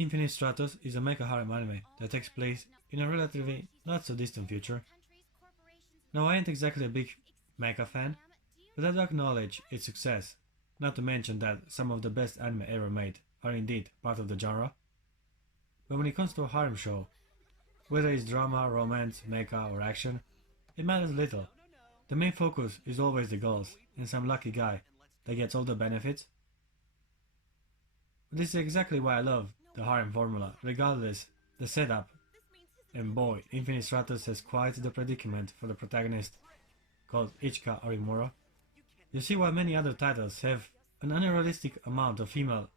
Infinite Stratos is a mecha harem anime that takes place in a relatively not so distant future. Now I ain't exactly a big mecha fan, but I do acknowledge its success, not to mention that some of the best anime ever made are indeed part of the genre. But when it comes to a harem show, whether it's drama, romance, mecha, or action, it matters little. The main focus is always the girls and some lucky guy that gets all the benefits. This is exactly why I love the harem formula, regardless the setup. And boy, Infinite Stratos has quite the predicament for the protagonist, called Ichika Arimura. You see why many other titles have an unrealistic amount of female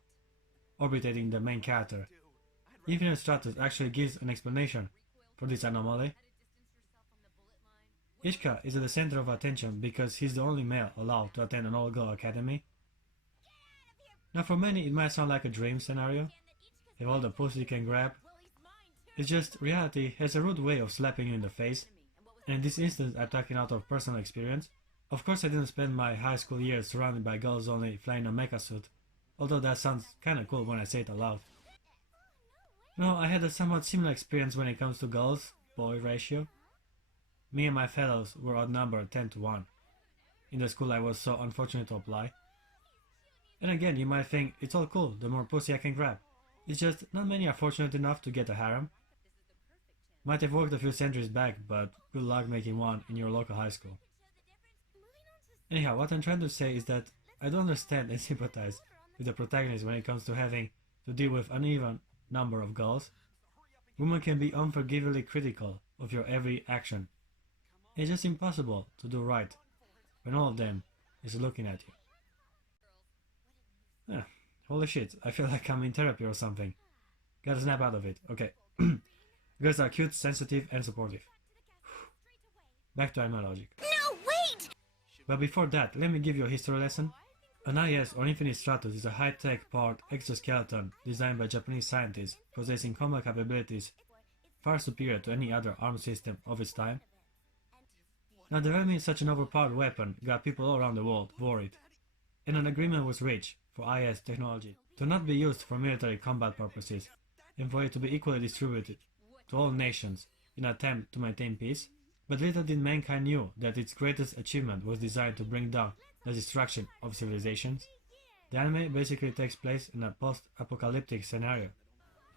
orbiting the main character. Infinite Stratos actually gives an explanation for this anomaly. Ichika is at the center of attention because he's the only male allowed to attend an all-girl academy. Now for many it might sound like a dream scenario, have all the pussy you can grab. It's just reality has a rude way of slapping you in the face, and in this instance I'm talking out of personal experience. Of course I didn't spend my high school years surrounded by girls only flying a mecha suit, although that sounds kinda cool when I say it aloud. No, I had a somewhat similar experience when it comes to girls-boy ratio. Me and my fellows were outnumbered 10 to 1, in the school I was so unfortunate to apply. And again, you might think it's all cool, the more pussy I can grab. It's just not many are fortunate enough to get a harem. Might have worked a few centuries back, but good luck making one in your local high school. Anyhow, what I'm trying to say is that I don't understand and sympathize with the protagonist when it comes to having to deal with an uneven number of girls. Women can be unforgivably critical of your every action. It's just impossible to do right when all of them is looking at you. Holy shit, I feel like I'm in therapy or something. Gotta snap out of it. Okay. Girls are cute, sensitive, and supportive. Back to anime logic. No, wait! But before that, let me give you a history lesson. An IS or Infinite Stratos is a high-tech powered exoskeleton designed by Japanese scientists possessing combat capabilities far superior to any other armed system of its time. Now developing such an overpowered weapon got people all around the world worried, and an agreement was reached for IS technology to not be used for military combat purposes and for it to be equally distributed to all nations in an attempt to maintain peace. But little did mankind knew that its greatest achievement was designed to bring down the destruction of civilizations. The anime basically takes place in a post-apocalyptic scenario,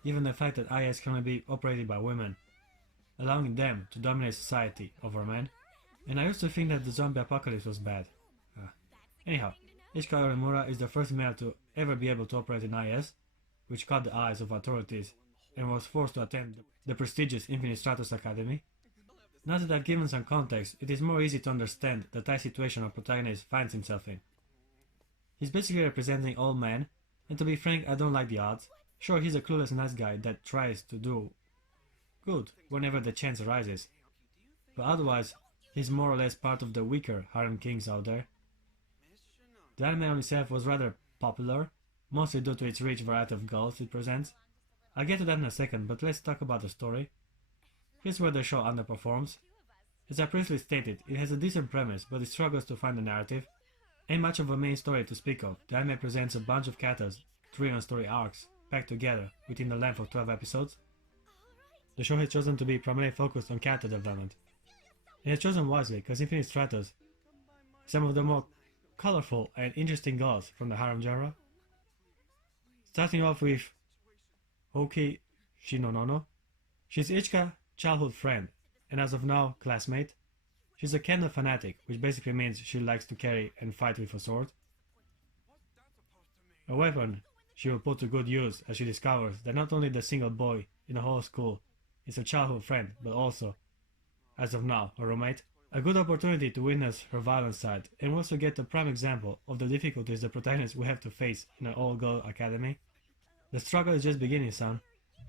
given the fact that IS can only be operated by women, allowing them to dominate society over men. And I used to think that the zombie apocalypse was bad. Anyhow, Ichika Arimura is the first male to ever be able to operate in IS, which caught the eyes of authorities and was forced to attend the prestigious Infinite Stratos Academy. Now that I've given some context, it is more easy to understand the tight situation our protagonist finds himself in. He's basically representing all men, and to be frank, I don't like the odds. Sure, he's a clueless nice guy that tries to do good whenever the chance arises, but otherwise, he's more or less part of the weaker harem kings out there. The anime on itself was rather popular, mostly due to its rich variety of girls it presents. I'll get to that in a second, but let's talk about the story. Here's where the show underperforms. As I previously stated, it has a decent premise, but it struggles to find a narrative. Ain't much of a main story to speak of. The anime presents a bunch of characters, 3 story arcs, packed together within the length of 12 episodes. The show has chosen to be primarily focused on character development. And it's chosen wisely, because Infinite Stratos, some of the more colorful and interesting girls from the harem genre. Starting off with Hoki Shinonono. She's Ichika's childhood friend, and as of now, classmate. She's a kendo fanatic, which basically means she likes to carry and fight with a sword. A weapon she will put to good use as she discovers that not only the single boy in the whole school is her childhood friend, but also, as of now, her roommate. A good opportunity to witness her violent side, and also get a prime example of the difficulties the protagonist will have to face in an all-girl academy. The struggle is just beginning, son,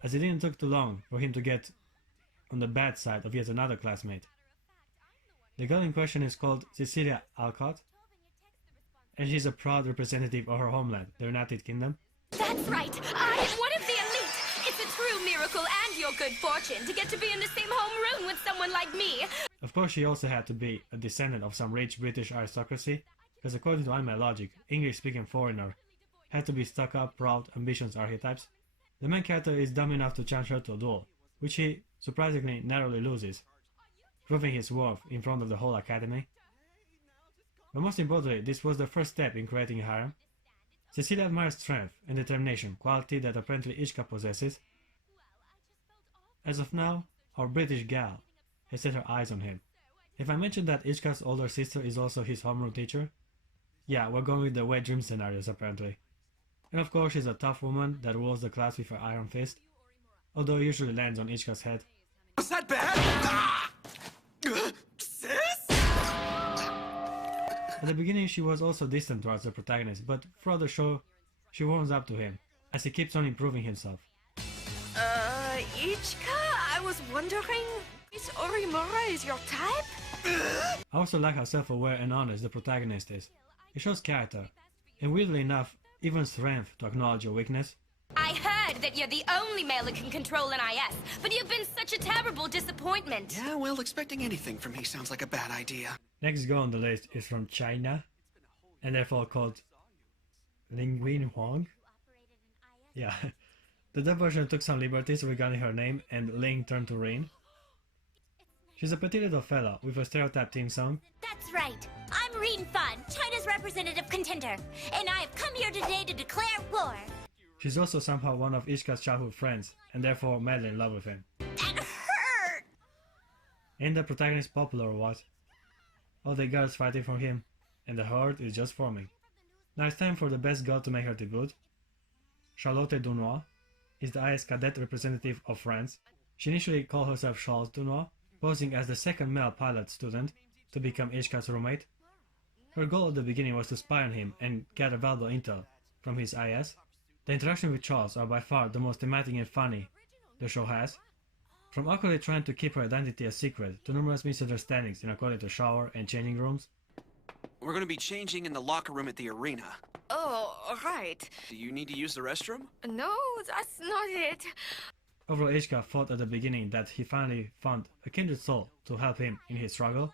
as it didn't take too long for him to get on the bad side of yet another classmate. The girl in question is called Cecilia Alcott, and she's a proud representative of her homeland, the United Kingdom. That's right, I am one of the elite! It's a true miracle and your good fortune to get to be in the same home room with someone like me! Of course, she also had to be a descendant of some rich British aristocracy, because according to anime logic, English-speaking foreigner had to be stuck-up, proud, ambitious archetypes. The main character is dumb enough to challenge her to a duel, which he surprisingly narrowly loses, proving his worth in front of the whole academy. But most importantly, this was the first step in creating a harem. Cecilia admires strength and determination, quality that apparently Ishka possesses. As of now, our British gal has set her eyes on him. If I mentioned that Ishka's older sister is also his homeroom teacher? Yeah, we're going with the wet dream scenarios apparently. And of course she's a tough woman that rules the class with her iron fist, although it usually lands on Ishka's head. Was that bad? Ah! Sis? At the beginning she was also distant towards the protagonist, but throughout the show she warms up to him, as he keeps on improving himself. Ichika, I was wondering, is Orimura is your type? I also like how self-aware and honest the protagonist is. It shows character, and weirdly enough, even strength to acknowledge your weakness. I heard that you're the only male who can control an IS, but you've been such a terrible disappointment. Yeah, well, expecting anything from me sounds like a bad idea. Next girl on the list is from China, and therefore called Lingwin Huang. Yeah, the dub version took some liberties regarding her name, and Ling turned to Rin. She's a petite little fella with a stereotype theme song. That's right. I'm Rin Fan, China's representative contender, and I have come here today to declare war. She's also somehow one of Ishka's childhood friends, and therefore madly in love with him. That hurt! Ain't the protagonist popular or what? All the girls fighting for him, and the herd is just forming. Now it's time for the best girl to make her debut. Charlotte Dunois is the IS cadet representative of France. She initially called herself Charles Dunois, posing as the second male pilot student to become Ishka's roommate. Her goal at the beginning was to spy on him and gather valuable intel from his IS. The interactions with Charles are by far the most thematic and funny the show has. From awkwardly trying to keep her identity a secret to numerous misunderstandings in according to shower and changing rooms. We're gonna be changing in the locker room at the arena. Oh, right. Do you need to use the restroom? No, that's not it. Overall, Ishka thought at the beginning that he finally found a kindred soul to help him in his struggle,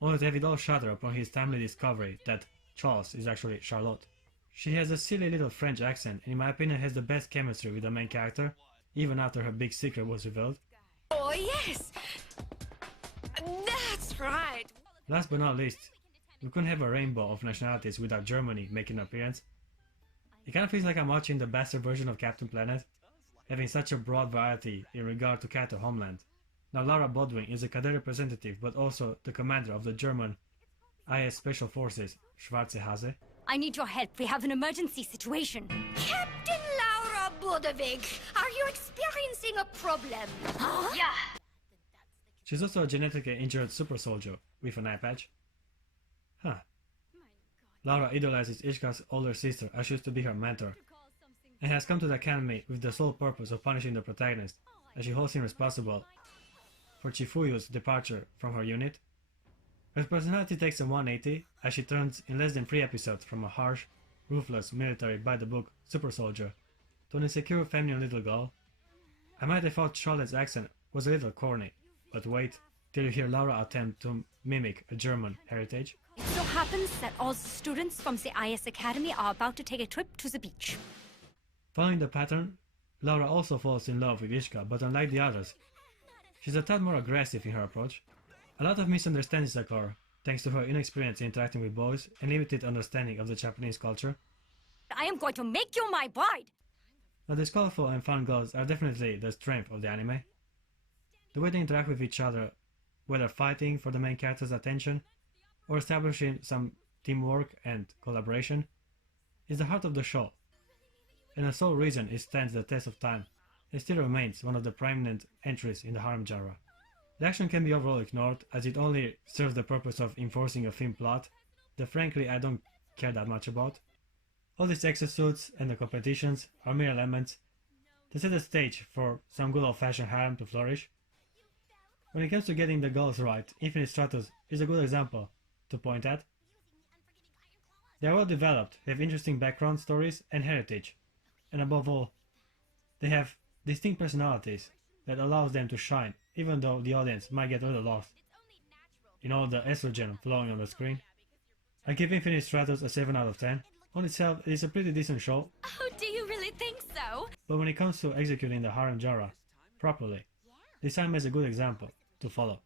only to have it all shatter upon his timely discovery that Charles is actually Charlotte. She has a silly little French accent and in my opinion has the best chemistry with the main character, even after her big secret was revealed. Oh, yes. That's right. Last but not least, we couldn't have a rainbow of nationalities without Germany making an appearance. It kind of feels like I'm watching the bastard version of Captain Planet, having such a broad variety in regard to character homeland. Now Laura Bodwig is a cadet representative but also the commander of the German IS Special Forces, Schwarze Hase. I need your help. We have an emergency situation. Captain Laura Bodewig, are you experiencing a problem? Huh? Yeah. She's also a genetically injured super soldier with an eye patch. Huh. Laura idolizes Ishka's older sister as she used to be her mentor, and has come to the academy with the sole purpose of punishing the protagonist, as she holds him responsible for Chifuyu's departure from her unit. Her personality takes a 180 as she turns in less than 3 episodes from a harsh, ruthless military by-the-book super soldier to an insecure feminine little girl. I might have thought Charlotte's accent was a little corny, but wait till you hear Laura attempt to mimic a German heritage. It so happens that all students from the IS Academy are about to take a trip to the beach. Following the pattern, Laura also falls in love with Ishka, but unlike the others, she's a tad more aggressive in her approach. A lot of misunderstandings occur, thanks to her inexperience in interacting with boys and limited understanding of the Japanese culture. I am going to make you my bride! Now these colorful and fun girls are definitely the strength of the anime. The way they interact with each other, whether fighting for the main character's attention, or establishing some teamwork and collaboration, is the heart of the show, and the sole reason it stands the test of time, and still remains one of the prominent entries in the harem genre. The action can be overall ignored, as it only serves the purpose of enforcing a theme plot that frankly I don't care that much about. All these exosuits and the competitions are mere elements to set the stage for some good old-fashioned harem to flourish. When it comes to getting the goals right, Infinite Stratos is a good example to point at. They are well developed, have interesting background stories and heritage, and above all, they have distinct personalities that allows them to shine, even though the audience might get a little lost in all the estrogen flowing on the screen. I give Infinite Stratos a 7 out of 10. On itself, it is a pretty decent show. Oh, do you really think so? so. But when it comes to executing the harem genre properly, this anime is a good example to follow.